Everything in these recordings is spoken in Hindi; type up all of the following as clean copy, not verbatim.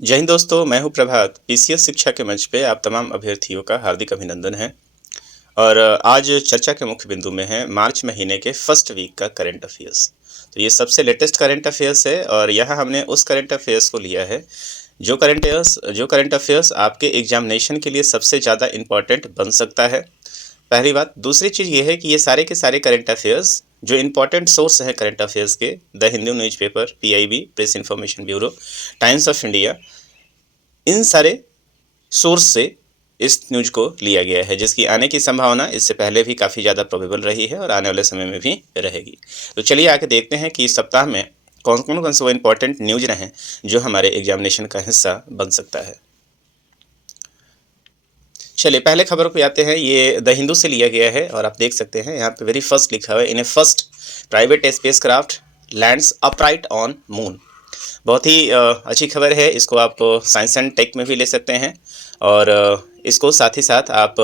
जय हिंद दोस्तों, मैं हूं प्रभात। पीसीएस शिक्षा के मंच पे आप तमाम अभ्यर्थियों का हार्दिक अभिनंदन है। और आज चर्चा के मुख्य बिंदु में है मार्च महीने के फर्स्ट वीक का करंट अफेयर्स। तो ये सबसे लेटेस्ट करंट अफेयर्स है और यहाँ हमने उस करंट अफेयर्स को लिया है जो करंट अफेयर्स आपके एग्जामिनेशन के लिए सबसे ज़्यादा इम्पोर्टेंट बन सकता है। पहली बात। दूसरी चीज़ ये है कि ये सारे के सारे करंट अफेयर्स जो इम्पोर्टेंट सोर्स हैं करंट अफेयर्स के, the Hindu newspaper, PIB, press information bureau, Times of India, इन सारे सोर्स से इस न्यूज को लिया गया है, जिसकी आने की संभावना इससे पहले भी काफ़ी ज़्यादा प्रोबेबल रही है और आने वाले समय में भी रहेगी। तो चलिए आके देखते हैं कि इस सप्ताह में कौन से वो इम्पोर्टेंट न्यूज रहे जो हमारे एग्जामिनेशन का हिस्सा बन सकता है। चलिए पहले खबर पे आते हैं। ये द हिंदू से लिया गया है और आप देख सकते हैं यहाँ पे वेरी फर्स्ट लिखा हुआ है, in a first private space craft lands upright on moon. बहुत ही अच्छी खबर है। इसको आप साइंस एंड टेक में भी ले सकते हैं और इसको साथ ही साथ आप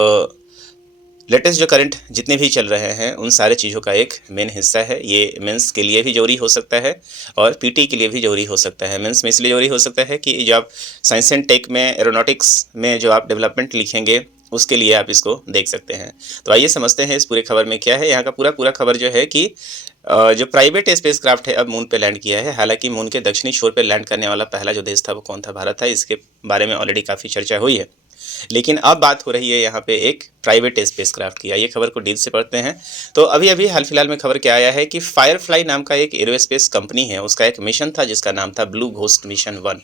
लेटेस्ट जो करंट जितने भी चल रहे हैं उन सारे चीज़ों का एक मेन हिस्सा है। ये मेंस के लिए भी जरूरी हो सकता है और पीटी के लिए भी जरूरी हो सकता है। मेंस में इसलिए जरूरी हो सकता है कि जो आप साइंस एंड टेक में एरोनॉटिक्स में जो आप डेवलपमेंट लिखेंगे उसके लिए आप इसको देख सकते हैं। तो आइए समझते हैं इस पूरे खबर में क्या है। यहाँ का पूरा खबर जो है कि जो प्राइवेट स्पेस क्राफ्ट है अब मून पे लैंड किया है। हालांकि मून के दक्षिणी छोर पे लैंड करने वाला पहला जो देश था वो कौन था? भारत था। इसके बारे में ऑलरेडी काफ़ी चर्चा हुई है, लेकिन अब बात हो रही है यहाँ पे एक प्राइवेट स्पेस क्राफ्ट की। आइए खबर को डील से पढ़ते हैं। तो अभी अभी हाल फिलहाल में खबर क्या आया है कि फायरफ्लाई नाम का एक एरोस्पेस कंपनी है, उसका एक मिशन था जिसका नाम था ब्लू घोस्ट मिशन 1।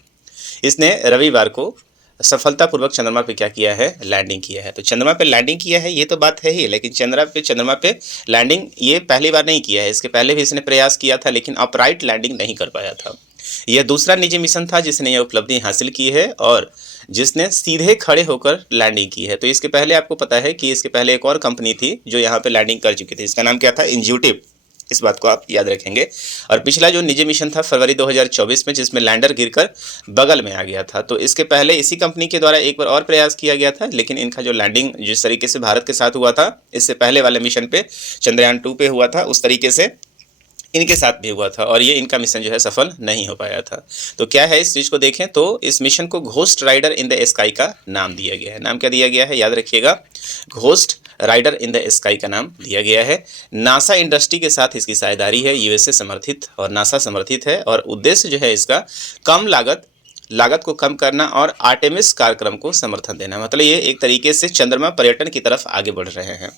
इसने रविवार को सफलतापूर्वक चंद्रमा पे क्या किया है? लैंडिंग किया है। तो चंद्रमा पे लैंडिंग किया है ये तो बात है ही, लेकिन चंद्रमा पे लैंडिंग ये पहली बार नहीं किया है। इसके पहले भी इसने प्रयास किया था लेकिन अपराइट लैंडिंग नहीं कर पाया था। यह दूसरा निजी मिशन था जिसने यह उपलब्धि हासिल की है और जिसने सीधे खड़े होकर लैंडिंग की है। तो इसके पहले आपको पता है कि इसके पहले एक और कंपनी थी जो यहाँ पे लैंडिंग कर चुकी थी। इसका नाम क्या था? इंज्यूटिव। इस बात को आप याद रखेंगे। और पिछला जो निजी मिशन था फरवरी 2024 में, जिसमें लैंडर गिरकर बगल में आ गया था। तो इसके पहले इसी कंपनी के द्वारा एक बार और प्रयास किया गया था, लेकिन इनका जो लैंडिंग जिस तरीके से भारत के साथ हुआ था इससे पहले वाले मिशन पे, चंद्रयान 2 पे हुआ था, उस तरीके से इनके साथ भी हुआ था और ये इनका मिशन जो है सफल नहीं हो पाया था। तो क्या है इस चीज़ को देखें तो इस मिशन को ghost rider in the sky का नाम दिया गया है। नाम क्या दिया गया है? याद रखिएगा, ghost rider in the sky का नाम दिया गया है। नासा इंडस्ट्री के साथ इसकी साझेदारी है, यूएसए समर्थित और नासा समर्थित है और उद्देश्य जो है इसका कम लागत को कम करना और आर्टेमिस कार्यक्रम को समर्थन देना। मतलब ये एक तरीके से चंद्रमा पर्यटन की तरफ आगे बढ़ रहे हैं।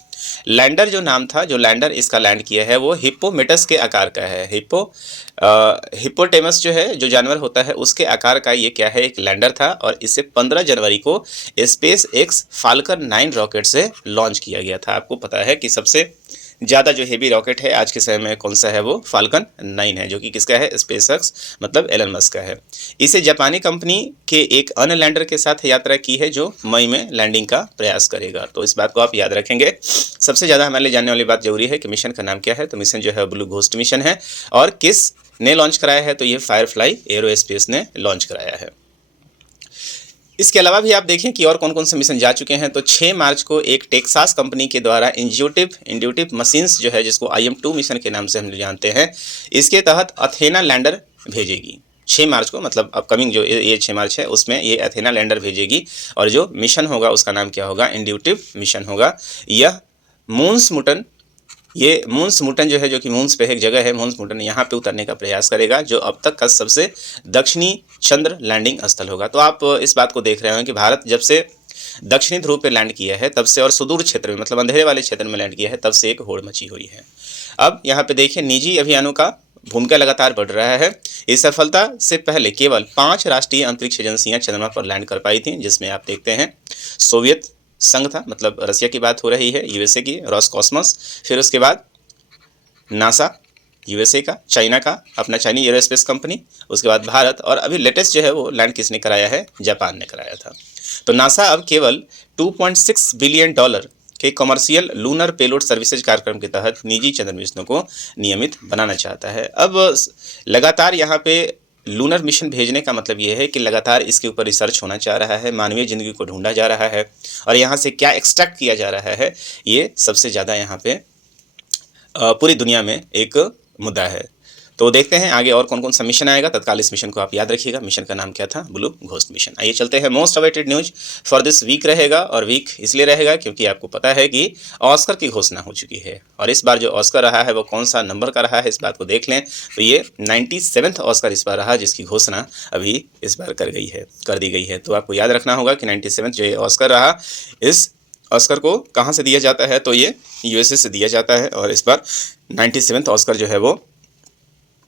लैंडर जो नाम था, जो लैंडर इसका लैंड किया है वो हिप्पोमेटस के आकार का है। हिप्पोटेमस जो है, जो जानवर होता है, उसके आकार का ये क्या है? एक लैंडर था और इसे 15 जनवरी को स्पेस एक्स फाल्कन 9 रॉकेट से लॉन्च किया गया था। आपको पता है कि सबसे ज़्यादा जो हेवी रॉकेट है आज के समय में कौन सा है? वो फाल्कन 9 है, जो कि किसका है? स्पेसएक्स मतलब एलन मस्क का है। इसे जापानी कंपनी के एक अन्य लैंडर के साथ यात्रा की है जो मई में लैंडिंग का प्रयास करेगा। तो इस बात को आप याद रखेंगे। सबसे ज़्यादा हमारे लिए जानने वाली बात जरूरी है कि मिशन का नाम क्या है। तो मिशन जो है ब्लू घोस्ट मिशन है और किस ने लॉन्च कराया है? तो ये फायरफ्लाई एरोस्पेस ने लॉन्च कराया है। इसके अलावा भी आप देखें कि और कौन से मिशन जा चुके हैं। तो 6 मार्च को एक टेक्सास कंपनी के द्वारा इंड्यूटिव मशीन्स जो है, जिसको IM-2 मिशन के नाम से हम जानते हैं, इसके तहत अथेना लैंडर भेजेगी 6 मार्च को। मतलब अपकमिंग जो ये 6 मार्च है उसमें ये अथेना लैंडर भेजेगी और जो मिशन होगा उसका नाम क्या होगा? इंड्यूटिव मिशन होगा। यह मून्स मुटन जो है, जो कि मून्स पे एक जगह है, मून्स मुटन, यहाँ पे उतरने का प्रयास करेगा, जो अब तक का सबसे दक्षिणी चंद्र लैंडिंग स्थल होगा। तो आप इस बात को देख रहे हैं कि भारत जब से दक्षिणी ध्रुव पे लैंड किया है तब से, और सुदूर क्षेत्र में मतलब अंधेरे वाले क्षेत्र में लैंड किया है, तब से एक होड़ मची हुई है। अब यहाँ पे देखिए निजी अभियानों का भूमिका लगातार बढ़ रहा है। इस सफलता से पहले केवल 5 राष्ट्रीय अंतरिक्ष एजेंसियां चंद्रमा पर लैंड कर पाई थी, जिसमें आप देखते हैं सोवियत संघ था, मतलब रसिया की बात हो रही है, यूएसए की रॉसकॉस्मोस, फिर उसके बाद नासा यूएसए का, चाइना का अपना चाइनीज एरोस्पेस कंपनी, उसके बाद भारत, और अभी लेटेस्ट जो है वो लैंड किसने कराया है? जापान ने कराया था। तो नासा अब केवल $2.6 बिलियन के कमर्शियल लूनर पेलोड सर्विसेज कार्यक्रम के तहत निजी चंद्र मिशनों को नियमित बनाना चाहता है। अब लगातार यहाँ पे लूनर मिशन भेजने का मतलब ये है कि लगातार इसके ऊपर रिसर्च होना चाह रहा है, मानवीय जिंदगी को ढूंढा जा रहा है और यहाँ से क्या एक्सट्रैक्ट किया जा रहा है, ये सबसे ज़्यादा यहाँ पे पूरी दुनिया में एक मुद्दा है। तो देखते हैं आगे और कौन कौन सा मिशन आएगा। तत्काल इस मिशन को आप याद रखिएगा, मिशन का नाम क्या था, ब्लू घोस्ट मिशन। आइए चलते हैं, most awaited news for this week रहेगा, और वीक इसलिए रहेगा क्योंकि आपको पता है कि ऑस्कर की घोषणा हो चुकी है, और इस बार जो ऑस्कर रहा है वो कौन सा नंबर का रहा है, इस बात को देख लें तो ये 97वां ऑस्कर इस बार रहा, जिसकी घोषणा अभी इस बार कर दी गई है। तो आपको याद रखना होगा कि 97वां जो ये ऑस्कर रहा, इस ऑस्कर को कहाँ से दिया जाता है, तो ये यूएसए से दिया जाता है, और इस बार 97वां ऑस्कर जो है वो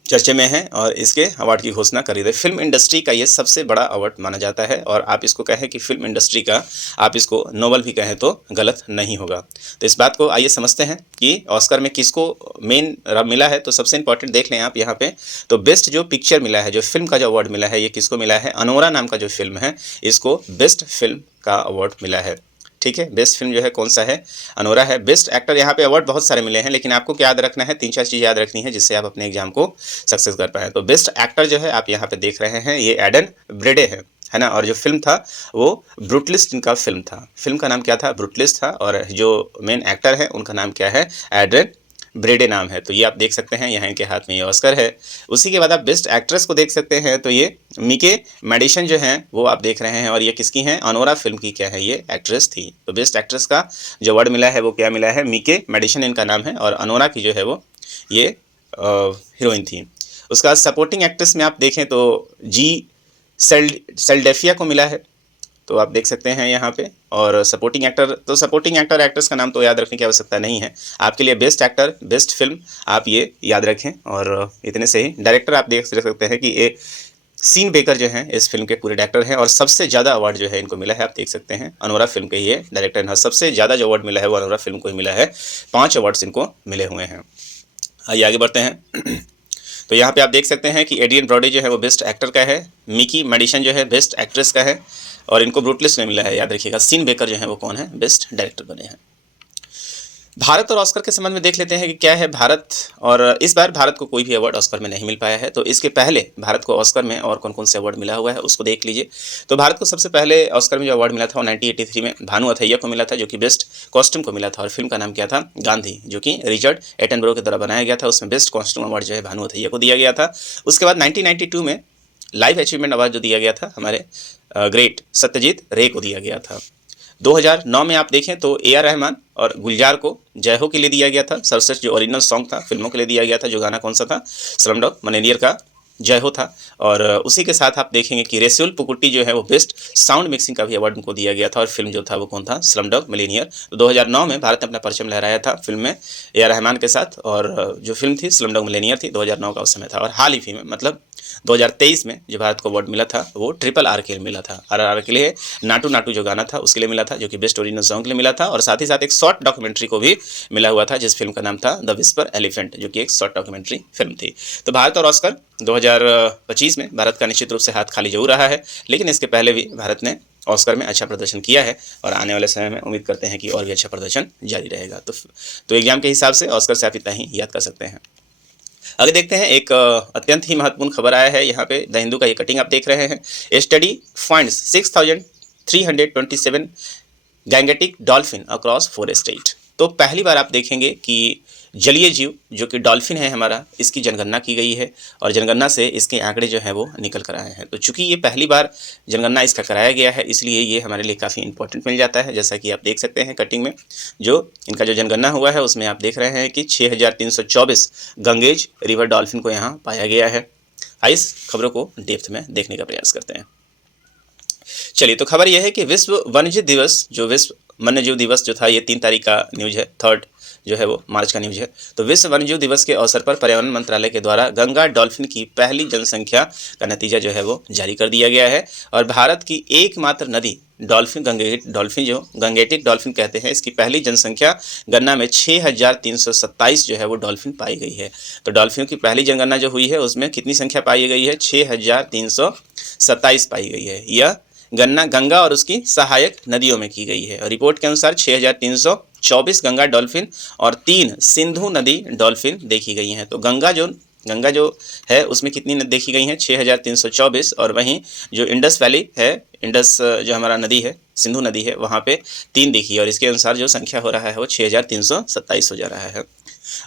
चर्चे में है, और इसके अवार्ड की घोषणा करी गई। फिल्म इंडस्ट्री का ये सबसे बड़ा अवार्ड माना जाता है, और आप इसको कहें कि फिल्म इंडस्ट्री का, आप इसको नोबल भी कहें तो गलत नहीं होगा। तो इस बात को आइए समझते हैं कि ऑस्कर में किसको मेन मिला है। तो सबसे इंपॉर्टेंट देख लें आप यहाँ पे, तो बेस्ट जो पिक्चर मिला है, जो फिल्म का जो अवार्ड मिला है, ये किसको मिला है, अनोरा नाम का जो फिल्म है, इसको बेस्ट फिल्म का अवार्ड मिला है। ठीक है, बेस्ट फिल्म जो है कौन सा है, अनोरा है। बेस्ट एक्टर, यहाँ पे अवार्ड बहुत सारे मिले हैं, लेकिन आपको क्या याद रखना है, 3-4 चीज़ याद रखनी है जिससे आप अपने एग्जाम को सक्सेस कर पाएँ। तो बेस्ट एक्टर जो है आप यहाँ पे देख रहे हैं, ये एडन ब्रेडे है ना, और जो फिल्म था वो ब्रूटलिस्ट इनका फिल्म था, फिल्म का नाम क्या था, ब्रूटलिस्ट था, और जो मेन एक्टर है उनका नाम क्या है, एडन ब्रेडे नाम है। तो ये आप देख सकते हैं, यहाँ इनके हाथ में ये ऑस्कर है। उसी के बाद आप बेस्ट एक्ट्रेस को देख सकते हैं, तो ये मीके मेडिसन जो हैं वो आप देख रहे हैं, और ये किसकी हैं, अनोरा फिल्म की क्या है, ये एक्ट्रेस थी। तो बेस्ट एक्ट्रेस का जो अवार्ड मिला है वो क्या मिला है, मीके मेडिसन इनका नाम है, और अनोरा की जो है वो ये हीरोइन थी। उसका सपोर्टिंग एक्ट्रेस में आप देखें तो जी सेल्डेफिया को मिला है, तो आप देख सकते हैं यहाँ पे। और सपोर्टिंग एक्टर, तो सपोर्टिंग एक्टर एक्ट्रेस का नाम तो याद रखने की आवश्यकता नहीं है आपके लिए। बेस्ट एक्टर, बेस्ट फिल्म आप ये याद रखें, और इतने से ही। डायरेक्टर आप देख सकते हैं कि ये सीन बेकर जो हैं इस फिल्म के पूरे डायरेक्टर हैं, और सबसे ज़्यादा अवार्ड जो है इनको मिला है, आप देख सकते हैं, अनोरा फिल्म के ये डायरेक्टर हैं। सबसे ज़्यादा जो अवार्ड मिला है वो अनोरा फिल्म को ही मिला है, 5 अवार्ड्स इनको मिले हुए हैं। आइए आगे बढ़ते हैं। तो यहाँ पे आप देख सकते हैं कि एड्रियन ब्रॉडी जो है वो बेस्ट एक्टर का है, मिकी मेडिसन जो है बेस्ट एक्ट्रेस का है, और इनको ब्रूटलिस्ट में मिला है, याद रखिएगा। सीन बेकर जो है वो कौन है, बेस्ट डायरेक्टर बने हैं। भारत और ऑस्कर के संबंध में देख लेते हैं कि क्या है भारत, और इस बार भारत को कोई भी अवार्ड ऑस्कर में नहीं मिल पाया है। तो इसके पहले भारत को ऑस्कर में और कौन कौन से अवार्ड मिला हुआ है उसको देख लीजिए। तो भारत को सबसे पहले ऑस्कर में जो अवार्ड मिला था वो 1983 में भानु अथैया को मिला था, जो कि बेस्ट कॉस्ट्यूम को मिला था, और फिल्म का नाम क्या था, गांधी, जो कि रिचर्ड एटनबरो के द्वारा बनाया गया था। उसमें बेस्ट कॉस्ट्यूम अवार्ड जो है भानु अथैया को दिया गया था। उसके बाद 1992 में लाइफ अचीवमेंट अवार्ड जो दिया गया था हमारे ग्रेट सत्यजीत रे को दिया गया था। 2009 में आप देखें तो ए आर रहमान और गुलजार को जय हो के लिए दिया गया था। सर्वश्रेष्ठ जो ओरिजिनल सॉन्ग था फिल्मों के लिए दिया गया था, जो गाना कौन सा था, स्लमडॉग मिलियनेयर का जय हो था। और उसी के साथ आप देखेंगे कि रेसुल पुकुट्टी जो है वो बेस्ट साउंड मिक्सिंग का भी अवार्ड उनको दिया गया था, और फिल्म जो था वो कौन था, स्लमडॉग मिलियनेयर। तो 2009 में भारत ने अपना परचम लहराया था फिल्म में ए आर रहमान के साथ, और जो फिल्म थी स्लमडॉग मिलियनेयर थी, 2009 का उस समय था। और हाल ही में मतलब 2023 में जो भारत को अवार्ड मिला था वो RRR के लिए मिला था। RRR के लिए नाटू नाटू जो गाना था उसके लिए मिला था, जो कि बेस्ट ओरिजिनल सॉन्ग के लिए मिला था, और साथ ही साथ एक शॉर्ट डॉक्यूमेंट्री को भी मिला हुआ था, जिस फिल्म का नाम था द विस्पर एलिफेंट, जो कि एक शॉर्ट डॉक्यूमेंट्री फिल्म थी। तो भारत और ऑस्कर 2025 में भारत का निश्चित रूप से हाथ खाली जरूर रहा है, लेकिन इसके पहले भी भारत ने ऑस्कर में अच्छा प्रदर्शन किया है, और आने वाले समय में उम्मीद करते हैं कि और भी अच्छा प्रदर्शन जारी रहेगा। तो एग्जाम के हिसाब से ऑस्कर से आप इतना ही याद कर सकते हैं। आगे देखते हैं, एक अत्यंत ही महत्वपूर्ण खबर आया है यहाँ पे, द हिंदू का ये कटिंग आप देख रहे हैं। Study finds 6327 Gangetic dolphin across 4 state. तो पहली बार आप देखेंगे कि जलीय जीव जो कि डॉल्फिन है हमारा, इसकी जनगणना की गई है, और जनगणना से इसके आंकड़े जो हैं वो निकल कर आए हैं। तो चूंकि ये पहली बार जनगणना इसका कराया गया है, इसलिए ये हमारे लिए काफ़ी इंपॉर्टेंट मिल जाता है। जैसा कि आप देख सकते हैं कटिंग में जो इनका जो जनगणना हुआ है उसमें आप देख रहे हैं कि 6324 गंगेज रिवर डॉल्फिन को यहाँ पाया गया है। इस खबरों को डेप्थ में देखने का प्रयास करते हैं। चलिए, तो खबर यह है कि विश्व वन्यजीव दिवस, जो विश्व वन्यजीव दिवस जो था, ये 3 तारीख का न्यूज़ है, 3 जो है वो मार्च का न्यूज़ है। तो विश्व वन्यजीव दिवस के अवसर पर पर्यावरण मंत्रालय के द्वारा गंगा डॉल्फिन की पहली जनसंख्या का नतीजा जो है वो जारी कर दिया गया है, और भारत की एकमात्र नदी डॉल्फिन डॉल्फिन जो गंगेटिक डॉल्फिन कहते हैं, इसकी पहली जनसंख्या गणना में 6327 जो है वो डॉल्फिन पाई गई है। तो डॉल्फिन की पहली जनगणना जो हुई है उसमें कितनी संख्या पाई गई है, 6327 पाई गई है। यह गणना गंगा और उसकी सहायक नदियों में की गई है, और रिपोर्ट के अनुसार 6324 गंगा डॉल्फिन और 3 सिंधु नदी डॉल्फिन देखी गई हैं। तो गंगा जो है उसमें कितनी देखी गई हैं, 6324, और वहीं जो इंडस वैली है, इंडस जो हमारा नदी है, सिंधु नदी है, वहाँ पे 3 देखी है, और इसके अनुसार जो संख्या हो रहा है वो 6327 हो जा रहा है।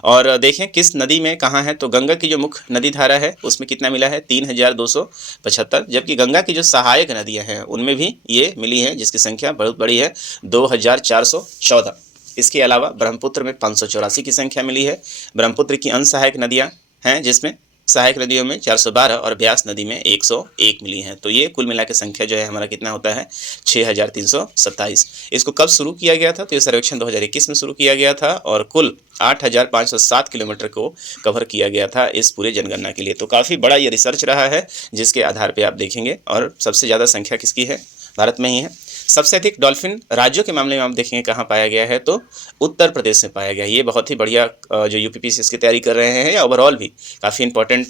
और देखें किस नदी में कहाँ है, तो गंगा की जो मुख्य नदी धारा है उसमें कितना मिला है 3275, जबकि गंगा की जो सहायक नदियाँ हैं उनमें भी ये मिली हैं जिसकी संख्या बहुत बड़ी है 2414। इसके अलावा ब्रह्मपुत्र में 584 की संख्या मिली है। ब्रह्मपुत्र की अन्य सहायक नदियाँ हैं जिसमें सहायक नदियों में 412 और ब्यास नदी में 101 मिली हैं। तो ये कुल मिला के संख्या जो है हमारा कितना होता है 6327। इसको कब शुरू किया गया था, तो ये सर्वेक्षण 2021 में शुरू किया गया था और कुल 8507 किलोमीटर को कवर किया गया था इस पूरे जनगणना के लिए। तो काफ़ी बड़ा ये रिसर्च रहा है जिसके आधार पर आप देखेंगे, और सबसे ज़्यादा संख्या किसकी है, भारत में ही है। सबसे अधिक डॉल्फिन राज्यों के मामले में आप देखेंगे कहाँ पाया गया है, तो उत्तर प्रदेश में पाया गया। ये बहुत ही बढ़िया जो यूपीपीसीएस की तैयारी कर रहे हैं या ओवरऑल भी काफ़ी इंपॉर्टेंट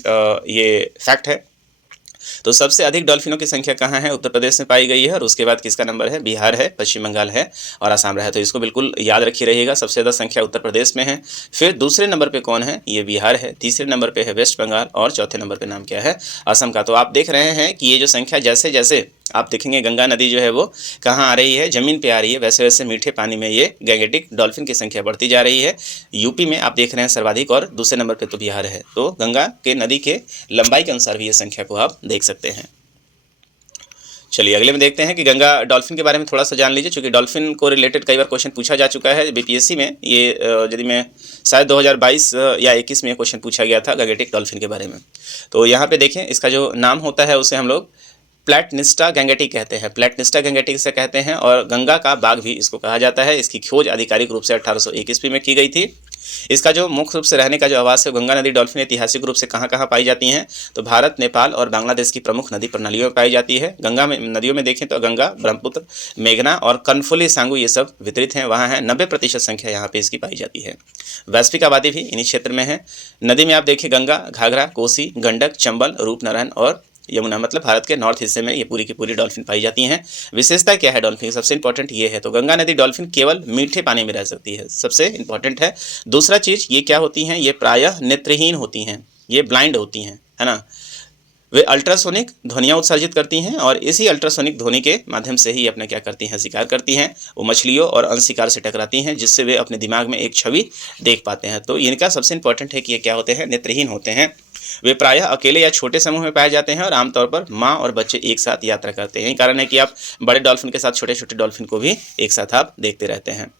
ये फैक्ट है। तो सबसे अधिक डॉल्फिनों की संख्या कहाँ है, उत्तर प्रदेश में पाई गई है, और उसके बाद किसका नंबर है, बिहार है, पश्चिम बंगाल है और आसाम रहा है। तो इसको बिल्कुल याद रखिए रहिएगा, सबसे ज़्यादा संख्या उत्तर प्रदेश में है। फिर दूसरे नंबर पे कौन है, ये बिहार है। तीसरे नंबर पे है वेस्ट बंगाल और चौथे नंबर पे नाम क्या है, असम का। तो आप देख रहे हैं कि ये जो संख्या जैसे जैसे आप देखेंगे गंगा नदी जो है वो कहाँ आ रही है, ज़मीन पे आ रही है, वैसे वैसे मीठे पानी में ये गैंगेटिक डॉल्फिन की संख्या बढ़ती जा रही है। यूपी में आप देख रहे हैं सर्वाधिक और दूसरे नंबर पे तो बिहार है। तो गंगा के नदी के लंबाई के अनुसार भी ये संख्या को आप देख सकते हैं। चलिए अगले में देखते हैं कि गंगा डॉल्फिन के बारे में थोड़ा सा जान लीजिए, क्योंकि डॉल्फिन को रिलेटेड कई बार क्वेश्चन पूछा जा चुका है बीपीएससी में। ये यदि मैं शायद 2022 या 21 में क्वेश्चन पूछा गया था गैंगेटिक डॉल्फिन के बारे में। तो यहाँ पे देखें इसका जो नाम होता है उसे हम लोग प्लैटनिस्टा गैंगेटिक कहते हैं, प्लैटनिस्टा गैंगेटिक से कहते हैं, और गंगा का बाघ भी इसको कहा जाता है। इसकी खोज आधिकारिक रूप से 1801 ईस्वी में की गई थी। इसका जो मुख्य रूप से रहने का जो आवास है, गंगा नदी डॉल्फिन ऐतिहासिक रूप से कहाँ कहाँ पाई जाती हैं, तो भारत, नेपाल और बांग्लादेश की प्रमुख नदी प्रणालियों में पाई जाती है। गंगा में नदियों में देखें तो गंगा, ब्रह्मपुत्र, मेघना और कनफुली सांगू ये सब वितरित हैं, वहाँ है। 90% संख्या यहाँ पे इसकी पाई जाती है। वैश्विक आबादी भी इन्हीं क्षेत्र में है। नदी में आप देखिए गंगा, घाघरा, कोसी, गंडक, चंबल, रूपनारायण और यमुना, मतलब भारत के नॉर्थ हिस्से में ये पूरी की पूरी डॉल्फिन पाई जाती हैं। विशेषता क्या है डॉल्फिन की, सबसे इंपॉर्टेंट ये है, तो गंगा नदी डॉल्फिन केवल मीठे पानी में रह सकती है, सबसे इंपॉर्टेंट है। दूसरा चीज़ ये क्या होती हैं, ये प्रायः नेत्रहीन होती हैं, ये ब्लाइंड होती हैं, है ना। वे अल्ट्रासोनिक ध्वनियाँ उत्सर्जित करती हैं और इसी अल्ट्रासोनिक ध्वनि के माध्यम से ही अपना क्या करती हैं, शिकार करती हैं। वो मछलियों और अन्य शिकार से टकराती हैं, जिससे वे अपने दिमाग में एक छवि देख पाते हैं। तो इनका सबसे इंपॉर्टेंट है कि ये क्या होते हैं, नेत्रहीन होते हैं। वे प्रायः अकेले या छोटे समूह में पाए जाते हैं और आमतौर पर माँ और बच्चे एक साथ यात्रा करते हैं। यही कारण है कि आप बड़े डॉल्फिन के साथ छोटे छोटे डॉल्फिन को भी एक साथ आप देखते रहते हैं।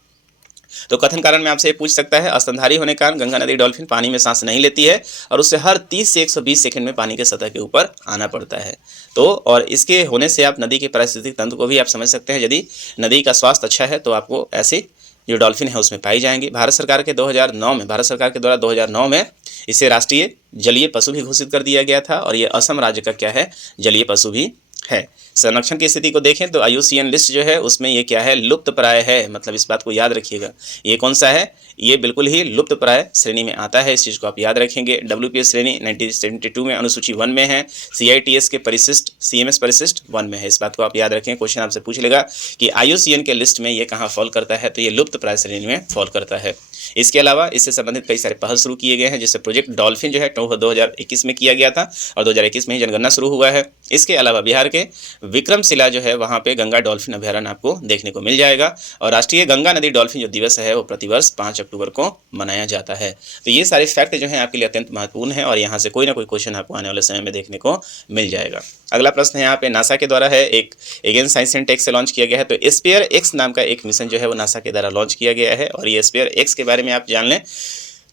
तो कथन कारण में आपसे ये पूछ सकता है, स्तनधारी होने के कारण गंगा नदी डॉल्फिन पानी में सांस नहीं लेती है और उससे हर 30 से 120 सेकंड में पानी के सतह के ऊपर आना पड़ता है। तो और इसके होने से आप नदी के पारिस्थितिक तंत्र को भी आप समझ सकते हैं। यदि नदी का स्वास्थ्य अच्छा है तो आपको ऐसे जो डॉल्फिन है उसमें पाई जाएंगी। भारत सरकार के द्वारा 2009 में इसे राष्ट्रीय जलीय पशु भी घोषित कर दिया गया था और ये असम राज्य का क्या है, जलीय पशु भी है। संरक्षण की स्थिति को देखें तो IUCN लिस्ट जो है उसमें ये क्या है, लुप्त प्राय है। मतलब इस बात को याद रखिएगा, ये कौन सा है, ये बिल्कुल ही लुप्त प्राय श्रेणी में आता है। इस चीज़ को आप याद रखेंगे। WPS श्रेणी 1972 में अनुसूची 1 में है। CITS के परिशिष्ट CMS परिशिष्ट 1 में है। इस बात को आप याद रखें, क्वेश्चन आपसे पूछ लेगा कि IUCN के लिस्ट में ये कहाँ फॉल करता है, तो ये लुप्त प्राय श्रेणी में फॉल करता है। इसके अलावा इससे संबंधित कई सारे पहल शुरू किए गए हैं, जिससे प्रोजेक्ट डॉल्फिन जो है 2021 में किया गया था और 2021 में ही जनगणना शुरू हुआ है। इसके अलावा बिहार के विक्रमशिला जो है वहाँ पे गंगा डॉल्फिन अभ्यारण्य आपको देखने को मिल जाएगा और राष्ट्रीय गंगा नदी डॉल्फिन जो दिवस है वो प्रतिवर्ष 5 अक्टूबर को मनाया जाता है। तो ये सारे फैक्ट जो हैं आपके लिए अत्यंत महत्वपूर्ण है और यहाँ से कोई ना कोई क्वेश्चन आपको आने वाले समय में देखने को मिल जाएगा। अगला प्रश्न है यहाँ पे नासा के द्वारा है, एक एगेन साइंस एंड टेक से लॉन्च किया गया है। तो स्पेयर एक्स नाम का एक मिशन जो है वो नासा के द्वारा लॉन्च किया गया है और ये स्पेयर एक्स के बारे में आप जान लें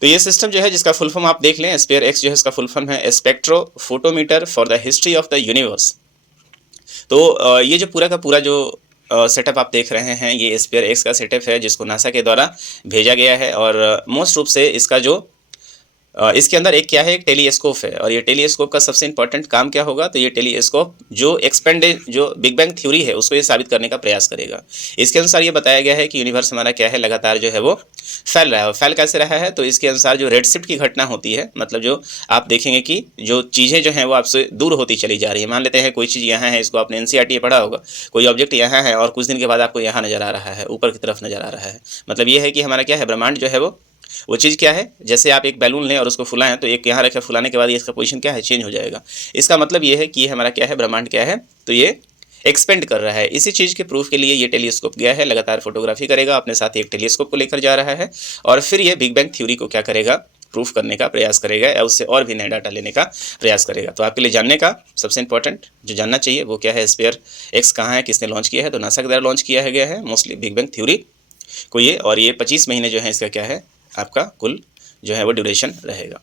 तो ये सिस्टम जो है जिसका फुल फॉर्म आप देख लें, स्पेयर एक्स जो है इसका फुल फॉर्म है spectrophotometer for the history of the universe. तो ये जो पूरा का पूरा जो सेटअप आप देख रहे हैं ये स्पेयर एक्स का सेटअप है जिसको नासा के द्वारा भेजा गया है और मोस्ट रूप से इसका जो इसके अंदर एक क्या है, एक टेलीस्कोप है और ये टेलीस्कोप का सबसे इंपॉर्टेंट काम क्या होगा, तो ये टेलीस्कोप जो बिग बैंग थ्योरी है उसको ये साबित करने का प्रयास करेगा। इसके अनुसार ये बताया गया है कि यूनिवर्स हमारा क्या है, लगातार जो है वो फैल रहा है। फैल कैसे रहा है, तो इसके अनुसार जो रेडशिफ्ट की घटना होती है, मतलब जो आप देखेंगे कि जो चीज़ें जो हैं वो आपसे दूर होती चली जा रही है। मान लेते हैं कोई चीज़ यहाँ है, इसको आपने NCERT में पढ़ा होगा, कोई ऑब्जेक्ट यहाँ है और कुछ दिन के बाद आपको यहाँ नज़र आ रहा है, ऊपर की तरफ नज़र आ रहा है। मतलब ये है कि हमारा क्या है, ब्रह्मांड जो है वो चीज़ क्या है, जैसे आप एक बैलून लें और उसको फुलाएं तो एक यहाँ रखें, फुलाने के बाद ये इसका पोजीशन क्या है, चेंज हो जाएगा। इसका मतलब ये है कि ये हमारा क्या है, ब्रह्मांड क्या है, तो ये एक्सपेंड कर रहा है। इसी चीज़ के प्रूफ के लिए ये टेलीस्कोप गया है, लगातार फोटोग्राफी करेगा, अपने साथ एक टेलीस्कोप को लेकर जा रहा है और फिर ये बिग बैंग थ्योरी को क्या करेगा, प्रूफ करने का प्रयास करेगा या उससे और भी नया डाटा लेने का प्रयास करेगा। तो आपके लिए जानने का सबसे इंपॉर्टेंट जो जानना चाहिए वो क्या है, स्पेयर एक्स कहाँ है, किसने लॉन्च किया है, तो नासा के द्वारा लॉन्च किया है गया है मोस्टली बिग बैंग थ्योरी को ये, और ये 25 महीने जो है इसका क्या है आपका कुल जो है वो ड्यूरेशन रहेगा।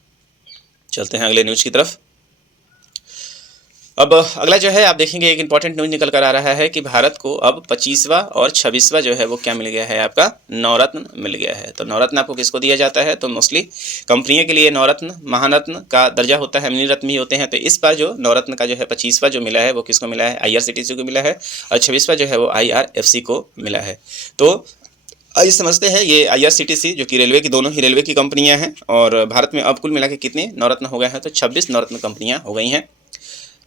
चलते हैं अगले न्यूज़ की तरफ। अब अगला जो है आप देखेंगे एक इंपॉर्टेंट न्यूज़ निकल कर आ रहा है कि भारत को अब 25वां और 26वां जो है वो क्या मिल गया है, आपका नवरत्न मिल गया है। तो नवरत्न आपको किसको दिया जाता है, तो मोस्टली कंपनियों के लिए नवरत्न महारत्न का दर्जा होता है, मणिरत्न भी होते हैं। तो इस बार जो नवरत्न का जो है 25वां जो मिला है वो किसको मिला है, IRCTC को मिला है, और 26वां जो है वो IRFC को मिला है। तो आइए समझते हैं ये IRCTC जो कि रेलवे की, दोनों ही रेलवे की कंपनियां हैं, और भारत में अब कुल मिला के कितने नवरत्न हो गए हैं, तो 26 नवरत्न कंपनियां हो गई हैं।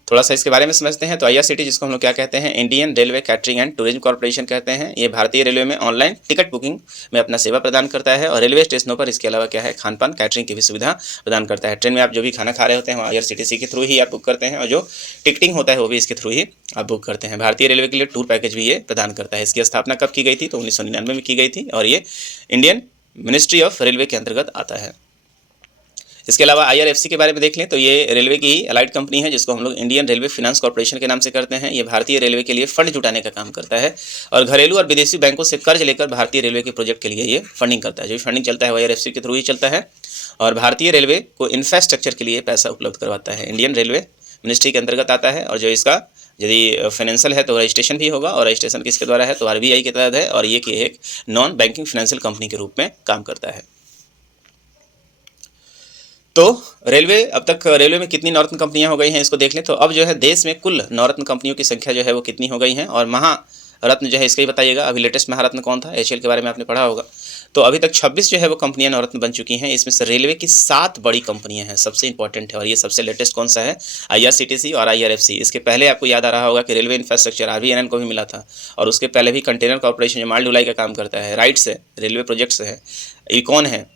थोड़ा सा इसके बारे में समझते हैं। तो IRCTC जिसको हम लोग क्या कहते हैं, Indian railway catering and tourism corporation कहते हैं, ये भारतीय रेलवे में ऑनलाइन टिकट बुकिंग में अपना सेवा प्रदान करता है और रेलवे स्टेशनों पर इसके अलावा क्या है, खान पान कैटरिंग की भी सुविधा प्रदान करता है। ट्रेन में आप जो भी खाना खा रहे होते हैं वो IRCTC के थ्रू ही आप बुक करते हैं, और जो टिकटिंग होता है वो भी इसके थ्रू ही आप बुक करते हैं। भारतीय रेलवे के लिए टूर पैकेज भी ये प्रदान करता है। इसकी स्थापना कब की गई थी, तो 1999 में की गई थी, और ये इंडियन मिनिस्ट्री ऑफ रेलवे के अंतर्गत आता है। इसके अलावा IRFC के बारे में देख लें तो ये रेलवे की अलाइड कंपनी है, जिसको हम लोग इंडियन रेलवे फाइनेंस कॉर्पोरेशन के नाम से करते हैं। ये भारतीय रेलवे के लिए फंड जुटाने का काम करता है और घरेलू और विदेशी बैंकों से कर्ज लेकर भारतीय रेलवे के प्रोजेक्ट के लिए ये फंडिंग करता है। जो फंडिंग चलता है वो IRFC के थ्रू ही चलता है, और भारतीय रेलवे को इंफ्रास्ट्रक्चर के लिए पैसा उपलब्ध करवाता है। इंडियन रेलवे मिनिस्ट्री के अंतर्गत आता है, और जो इसका यदि फाइनेंशियल है तो रजिस्ट्रेशन भी होगा, और रजिस्ट्रेशन किसके द्वारा है, तो RBI के तहत है, और ये कि एक नॉन बैंकिंग फाइनेंशियल कंपनी के रूप में काम करता है। तो रेलवे, अब तक रेलवे में कितनी नवरत्न कंपनियां हो गई हैं इसको देख लें। तो अब जो है देश में कुल नवरत्न कंपनियों की संख्या जो है वो कितनी हो गई है, और महारत्न जो है इसका ही बताइएगा। अभी लेटेस्ट महारत्न कौन था, HAL के बारे में आपने पढ़ा होगा। तो अभी तक 26 जो है वो कंपनियां नवरत्न बन चुकी हैं। इसमें से रेलवे की 7 बड़ी कंपनियां हैं, सबसे इंपॉर्टेंट है, और ये सबसे लेटेस्ट कौन सा है, IRCTC और IRFC। इसके पहले आपको याद आ रहा होगा कि रेलवे इंफ्रास्ट्रक्चर RVNL को भी मिला था, और उसके पहले भी कंटेनर कॉर्पोरेशन जो माल ढुलाई का काम करता है, राइट्स है, रेलवे प्रोजेक्ट्स है, इकॉन है,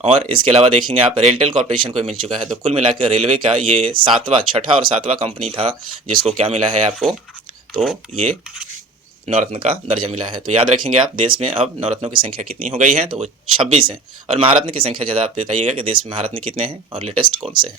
और इसके अलावा देखेंगे आप रेलटेल कॉर्पोरेशन को मिल चुका है। तो कुल मिलाकर रेलवे का ये 6वां और 7वां कंपनी था जिसको क्या मिला है आपको, तो ये नवरत्न का दर्जा मिला है। तो याद रखेंगे आप, देश में अब नवरत्नों की संख्या कितनी हो गई है, तो वो 26 है, और महारत्न की संख्या ज़्यादा आप बताइएगा कि देश में महारत्न कितने हैं और लेटेस्ट कौन से हैं।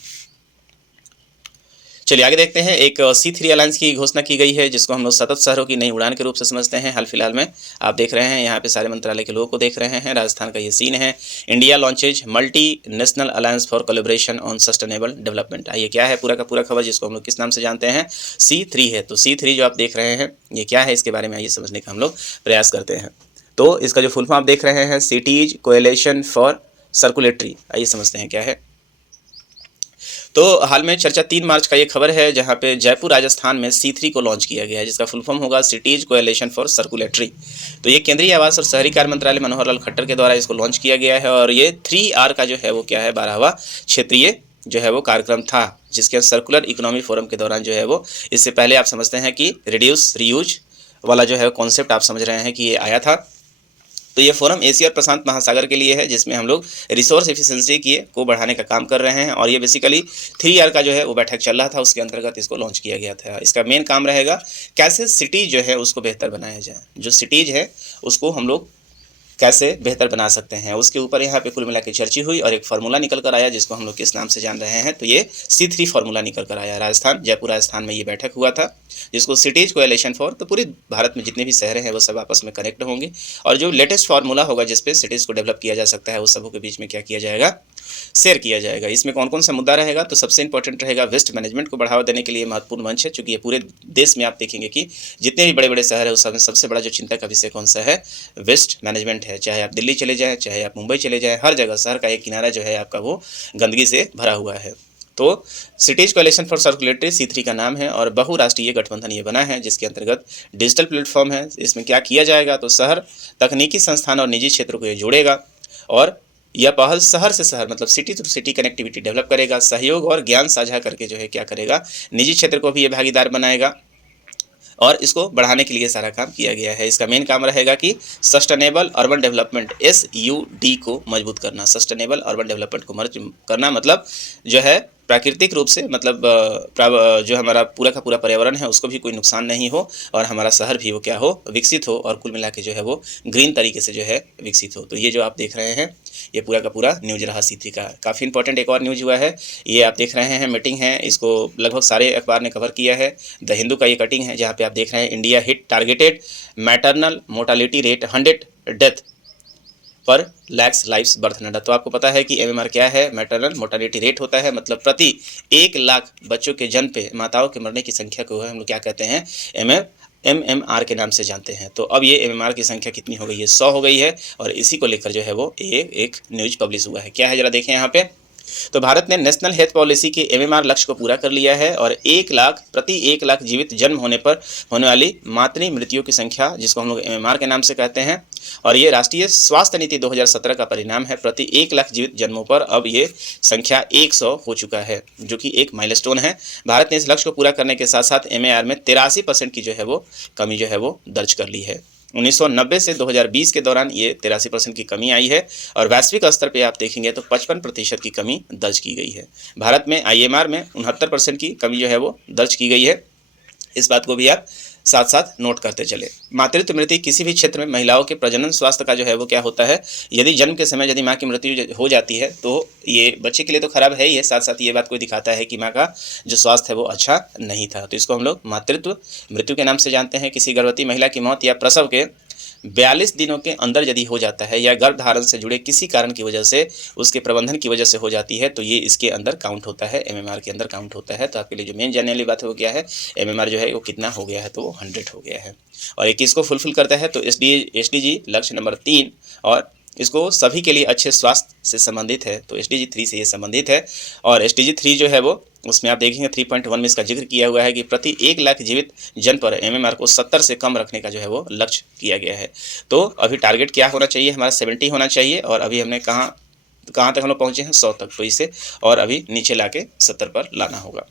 चलिए आगे देखते हैं। एक C3 अलायंस की घोषणा की गई है, जिसको हम लोग सतत शहरों की नई उड़ान के रूप से समझते हैं। हाल फिलहाल में आप देख रहे हैं यहाँ पे सारे मंत्रालय के लोगों को देख रहे हैं। राजस्थान का ये सीन है। India launches multi national alliance for collaboration on sustainable development. आइए क्या है पूरा का पूरा खबर, जिसको हम लोग किस नाम से जानते हैं, C3 है। तो C3 जो आप देख रहे हैं ये क्या है, इसके बारे में आइए समझने का हम लोग प्रयास करते हैं। तो इसका जो फुल फॉर्म आप देख रहे हैं, सिटीज कोएलिशन फॉर सर्कुलेटरी। आइए समझते हैं क्या है। तो हाल में चर्चा 3 मार्च का ये खबर है, जहां पे जयपुर राजस्थान में C3 को लॉन्च किया गया है, जिसका फुल फॉर्म होगा सिटीज कोएलिशन फॉर सर्कुलेटरी। तो ये केंद्रीय आवास और शहरी कार्य मंत्रालय मनोहर लाल खट्टर के द्वारा इसको लॉन्च किया गया है, और ये 3R का जो है वो क्या है, 12वां क्षेत्रीय जो है वो कार्यक्रम था, जिसके सर्कुलर इकोनॉमी फोरम के दौरान जो है वो, इससे पहले आप समझते हैं कि रिड्यूस रीयूज वाला जो है कॉन्सेप्ट आप समझ रहे हैं कि ये आया था। तो ये फोरम एशिया और प्रशांत महासागर के लिए है, जिसमें हम लोग रिसोर्स एफिशिएंसी को बढ़ाने का काम कर रहे हैं, और ये बेसिकली 3R का जो है वो बैठक चल रहा था, उसके अंतर्गत इसको लॉन्च किया गया था। इसका मेन काम रहेगा कैसे सिटी जो है उसको बेहतर बनाया जाए, जो सिटीज़ है उसको हम लोग कैसे बेहतर बना सकते हैं, उसके ऊपर यहाँ पे कुल मिला के चर्चा हुई, और एक फार्मूला निकल कर आया, जिसको हम लोग किस नाम से जान रहे हैं, तो ये C3 फार्मूला निकल कर आया। राजस्थान, जयपुर राजस्थान में ये बैठक हुआ था, जिसको सिटीज कोएलिशन फॉर, तो पूरे भारत में जितने भी शहर हैं वो सब आपस में कनेक्ट होंगे, और जो लेटेस्ट फार्मूला होगा जिसपे सिटीज़ को डेवलप किया जा सकता है, उस सबों के बीच में क्या किया जाएगा, शेयर किया जाएगा। इसमें कौन कौन सा मुद्दा रहेगा, तो सबसे इंपॉर्टेंट रहेगा वेस्ट मैनेजमेंट को बढ़ावा देने के लिए महत्वपूर्ण मंच है, चूँकि ये पूरे देश में आप देखेंगे कि जितने भी बड़े बड़े शहर है उस सब में सबसे बड़ा जो चिंता का विषय कौन सा है, वेस्ट मैनेजमेंट है। चाहे आप दिल्ली चले जाएँ, चाहे आप मुंबई चले जाएँ, हर जगह शहर का एक किनारा जो है आपका वो गंदगी से भरा हुआ है। तो cities coalition for circulatory C3 का नाम है, और बहुराष्ट्रीय गठबंधन ये बना है, जिसके अंतर्गत डिजिटल प्लेटफॉर्म है। इसमें क्या किया जाएगा, तो शहर, तकनीकी संस्थान और निजी क्षेत्रों को ये जोड़ेगा, और यह पहल शहर से शहर मतलब city to city connectivity develop करेगा। सहयोग और ज्ञान साझा करके जो है क्या करेगा, निजी क्षेत्र को भी ये भागीदार बनाएगा, और इसको बढ़ाने के लिए सारा काम किया गया है। इसका मेन काम रहेगा कि सस्टेनेबल अर्बन डेवलपमेंट SUD को मजबूत करना। सस्टेनेबल अर्बन डेवलपमेंट को मर्ज करना मतलब जो है प्राकृतिक रूप से मतलब जो हमारा पूरा का पूरा पर्यावरण है उसको भी कोई नुकसान नहीं हो और हमारा शहर भी वो क्या हो, विकसित हो और कुल मिला के जो है वो ग्रीन तरीके से जो है विकसित हो। तो ये जो आप देख रहे हैं ये पूरा का पूरा न्यूज रहा C3 का। काफ़ी इंपॉर्टेंट एक और न्यूज हुआ है, ये आप देख रहे हैं मीटिंग है, इसको लगभग सारे अखबार ने कवर किया है। द हिंदू का ये कटिंग है जहाँ पे आप देख रहे हैं India hit targeted maternal mortality rate 100 death पर लैक्स लाइफ्स बर्थ नडा। तो आपको पता है कि MMR क्या है, मैटरनल मोर्टालिटी रेट होता है, मतलब प्रति 1 लाख बच्चों के जन्म पे माताओं के मरने की संख्या को हम लोग क्या कहते हैं, MMR के नाम से जानते हैं। तो अब ये MMR की संख्या कितनी हो गई है, 100 हो गई है और इसी को लेकर जो है वो एक न्यूज पब्लिश हुआ है। क्या है जरा देखें यहाँ पे। तो भारत ने नेशनल हेल्थ पॉलिसी के MMR लक्ष्य को पूरा कर लिया है और 1 लाख जीवित जन्म होने पर होने वाली मातृ मृत्युओं की संख्या, जिसको हम लोग MMR के नाम से कहते हैं, और ये राष्ट्रीय स्वास्थ्य नीति 2017 का परिणाम है। प्रति 1 लाख जीवित जन्मों पर अब ये संख्या 100 हो चुका है, जो कि एक माइलस्टोन है। भारत ने इस लक्ष्य को पूरा करने के साथ साथ MAR में 83% की जो है वो कमी जो है वो दर्ज कर ली है। 1990 से 2020 के दौरान ये 83% की कमी आई है और वैश्विक स्तर पे आप देखेंगे तो 55% की कमी दर्ज की गई है। भारत में IMR में 69% की कमी जो है वो दर्ज की गई है। इस बात को भी आप साथ साथ नोट करते चले। मातृत्व मृत्यु किसी भी क्षेत्र में महिलाओं के प्रजनन स्वास्थ्य का जो है वो क्या होता है, यदि जन्म के समय यदि माँ की मृत्यु हो जाती है तो ये बच्चे के लिए तो खराब है ही है, साथ साथ ये बात को दिखाता है कि माँ का जो स्वास्थ्य है वो अच्छा नहीं था। तो इसको हम लोग मातृत्व मृत्यु के नाम से जानते हैं। किसी गर्भवती महिला की मौत या प्रसव के 42 दिनों के अंदर यदि हो जाता है या गर्भधारण से जुड़े किसी कारण की वजह से, उसके प्रबंधन की वजह से हो जाती है, तो ये इसके अंदर काउंट होता है, MMR के अंदर काउंट होता है। तो आपके लिए जो मेन जानने वाली बात है वो क्या है, MMR जो है वो कितना हो गया है, तो वो 100 हो गया है। और ये किसको फुलफिल करता है, तो SDG लक्ष्य नंबर 3, और इसको सभी के लिए अच्छे स्वास्थ्य से संबंधित है, तो SDG 3 से ये संबंधित है। और SDG 3 जो है वो उसमें आप देखेंगे 3.1 में इसका जिक्र किया हुआ है कि प्रति 1 लाख जीवित जन पर MMR को 70 से कम रखने का जो है वो लक्ष्य किया गया है। तो अभी टारगेट क्या होना चाहिए, हमारा 70 होना चाहिए और अभी हमने कहाँ तक हम लोग पहुँचे हैं, 100 तक। तो इसे और अभी नीचे ला के 70 पर लाना होगा।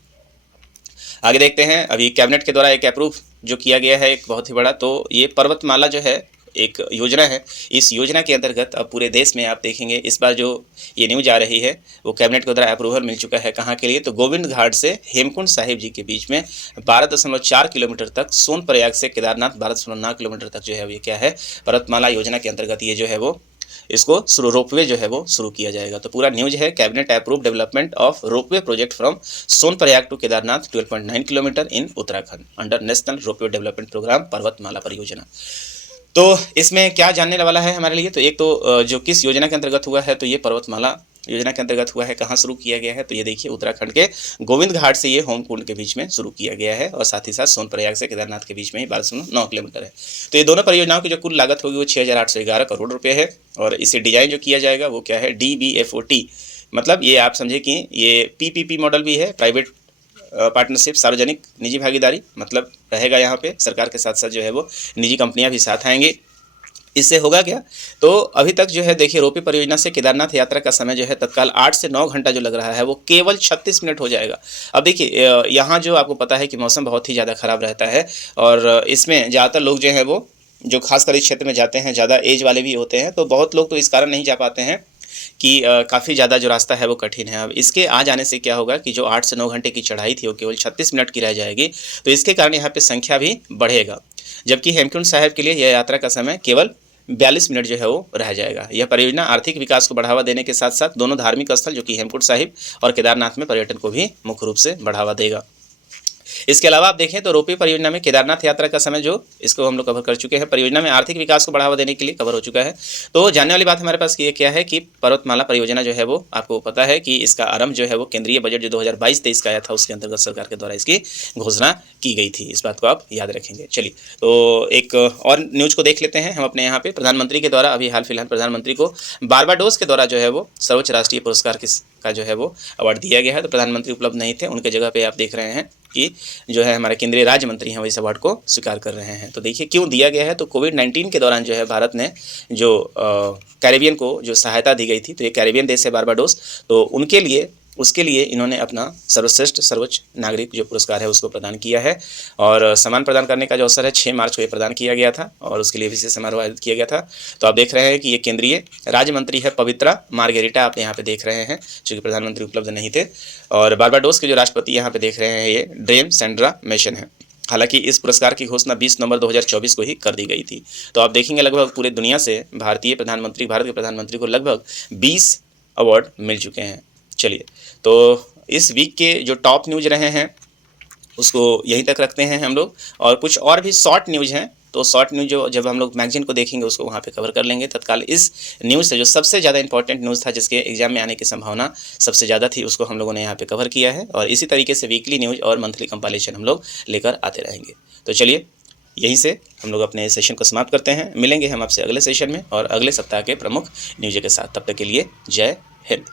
आगे देखते हैं, अभी कैबिनेट के द्वारा एक अप्रूव जो किया गया है एक बहुत ही बड़ा, तो ये पर्वतमाला जो है एक योजना है। इस योजना के अंतर्गत अब पूरे देश में आप देखेंगे इस बार जो ये न्यूज आ रही है वो कैबिनेट के द्वारा अप्रूवल मिल चुका है। कहाँ के लिए, तो गोविंद घाट से हेमकुंड साहिब जी के बीच में 12.4 किलोमीटर तक, सोनप्रयाग से केदारनाथ 12.9 किलोमीटर तक जो है ये क्या है, पर्वतमाला योजना के अंतर्गत ये जो है वो इसको रोपवे जो है वो शुरू किया जाएगा। तो पूरा न्यूज है, cabinet approve development of ropeway project from Sonprayag to Kedarnath 12.9 kilometre in Uttarakhand under national ropeway development programme Parvatmala परियोजना। तो इसमें क्या जानने वाला है हमारे लिए, तो एक तो जो किस योजना के अंतर्गत हुआ है, तो ये पर्वतमाला योजना के अंतर्गत हुआ है। कहाँ शुरू किया गया है, तो ये देखिए उत्तराखंड के गोविंद घाट से ये हेमकुंड के बीच में शुरू किया गया है और साथ ही साथ सोनप्रयाग से केदारनाथ के बीच में ही 12.9 किलोमीटर है। तो ये दोनों परियोजनाओं की जो कुल लागत होगी वो 6,811 करोड़ रुपये है और इसे डिजाइन जो किया जाएगा वो क्या है, DBFOT, मतलब ये आप समझे कि ये PPP मॉडल भी है, प्राइवेट पार्टनरशिप, सार्वजनिक निजी भागीदारी मतलब रहेगा यहाँ पे। सरकार के साथ साथ जो है वो निजी कंपनियां भी साथ आएंगी। इससे होगा क्या, तो अभी तक जो है देखिए रोपवे परियोजना से केदारनाथ यात्रा का समय जो है तत्काल 8 से 9 घंटा जो लग रहा है वो केवल 36 मिनट हो जाएगा। अब देखिए यहाँ जो आपको पता है कि मौसम बहुत ही ज़्यादा ख़राब रहता है और इसमें ज़्यादातर लोग जो है वो जो खासकर इस क्षेत्र में जाते हैं, ज़्यादा एज वाले भी होते हैं, तो बहुत लोग तो इस कारण नहीं जा पाते हैं कि काफ़ी ज़्यादा जो रास्ता है वो कठिन है। अब इसके आ जाने से क्या होगा कि जो 8 से 9 घंटे की चढ़ाई थी वो केवल 36 मिनट की रह जाएगी, तो इसके कारण यहाँ पे संख्या भी बढ़ेगा। जबकि हेमकुंड साहिब के लिए यह यात्रा का समय केवल 42 मिनट जो है वो रह जाएगा। यह परियोजना आर्थिक विकास को बढ़ावा देने के साथ साथ दोनों धार्मिक स्थल जो कि हेमकुंड साहिब और केदारनाथ में पर्यटन को भी मुख्य रूप से बढ़ावा देगा। इसके अलावा आप देखें तो रोपवे परियोजना में केदारनाथ यात्रा का समय जो इसको हम लोग कवर कर चुके हैं, परियोजना में आर्थिक विकास को बढ़ावा देने के लिए कवर हो चुका है। तो जानने वाली बात हमारे पास ये क्या है कि पर्वतमाला परियोजना जो है वो आपको पता है कि इसका आरंभ जो है वो केंद्रीय बजट जो 2022-23 का आया था उसके अंतर्गत सरकार के द्वारा इसकी घोषणा की गई थी। इस बात को आप याद रखेंगे। चलिए तो एक और न्यूज को देख लेते हैं हम अपने यहाँ पे। प्रधानमंत्री के द्वारा अभी हाल फिलहाल प्रधानमंत्री को बारबाडोस के द्वारा जो है वो सर्वोच्च राष्ट्रीय पुरस्कार का जो है वो अवार्ड दिया गया है। तो प्रधानमंत्री उपलब्ध नहीं थे, उनके जगह पे आप देख रहे हैं कि जो है हमारे केंद्रीय राज्य मंत्री हैं वो इस अवार्ड को स्वीकार कर रहे हैं। तो देखिए क्यों दिया गया है, तो कोविड-19 के दौरान जो है भारत ने जो कैरेबियन को जो सहायता दी गई थी, तो ये कैरेबियन देश है बारबाडोस, तो उनके लिए उसके लिए इन्होंने अपना सर्वश्रेष्ठ सर्वोच्च नागरिक जो पुरस्कार है उसको प्रदान किया है। और सम्मान प्रदान करने का जो अवसर है 6 मार्च को ये प्रदान किया गया था और उसके लिए विशेष समारोह आयोजित किया गया था। तो आप देख रहे हैं कि ये केंद्रीय राज्य मंत्री है पवित्रा मार्गेरिटा, आप यहाँ पे देख रहे हैं, चूँकि प्रधानमंत्री उपलब्ध नहीं थे। और बारबाडोस के जो राष्ट्रपति यहाँ पे देख रहे हैं ये ड्रेम सेंड्रा मेशन है। हालांकि इस पुरस्कार की घोषणा 20 नवंबर 2024 को ही कर दी गई थी। तो आप देखेंगे लगभग पूरे दुनिया से भारत के प्रधानमंत्री को लगभग 20 अवार्ड मिल चुके हैं। चलिए, तो इस वीक के जो टॉप न्यूज़ रहे हैं उसको यहीं तक रखते हैं हम लोग, और कुछ और भी शॉर्ट न्यूज़ हैं तो शॉर्ट न्यूज़ जो जब हम लोग मैगजीन को देखेंगे उसको वहाँ पे कवर कर लेंगे। तत्काल इस न्यूज़ से जो सबसे ज़्यादा इंपॉर्टेंट न्यूज़ था, जिसके एग्जाम में आने की संभावना सबसे ज़्यादा थी, उसको हम लोगों ने यहाँ पे कवर किया है। और इसी तरीके से वीकली न्यूज़ और मंथली कंपाइलेशन हम लोग लेकर आते रहेंगे। तो चलिए, यहीं से हम लोग अपने सेशन को समाप्त करते हैं। मिलेंगे हम आपसे अगले सेशन में और अगले सप्ताह के प्रमुख न्यूज़ के साथ। तब तक के लिए जय हिंद।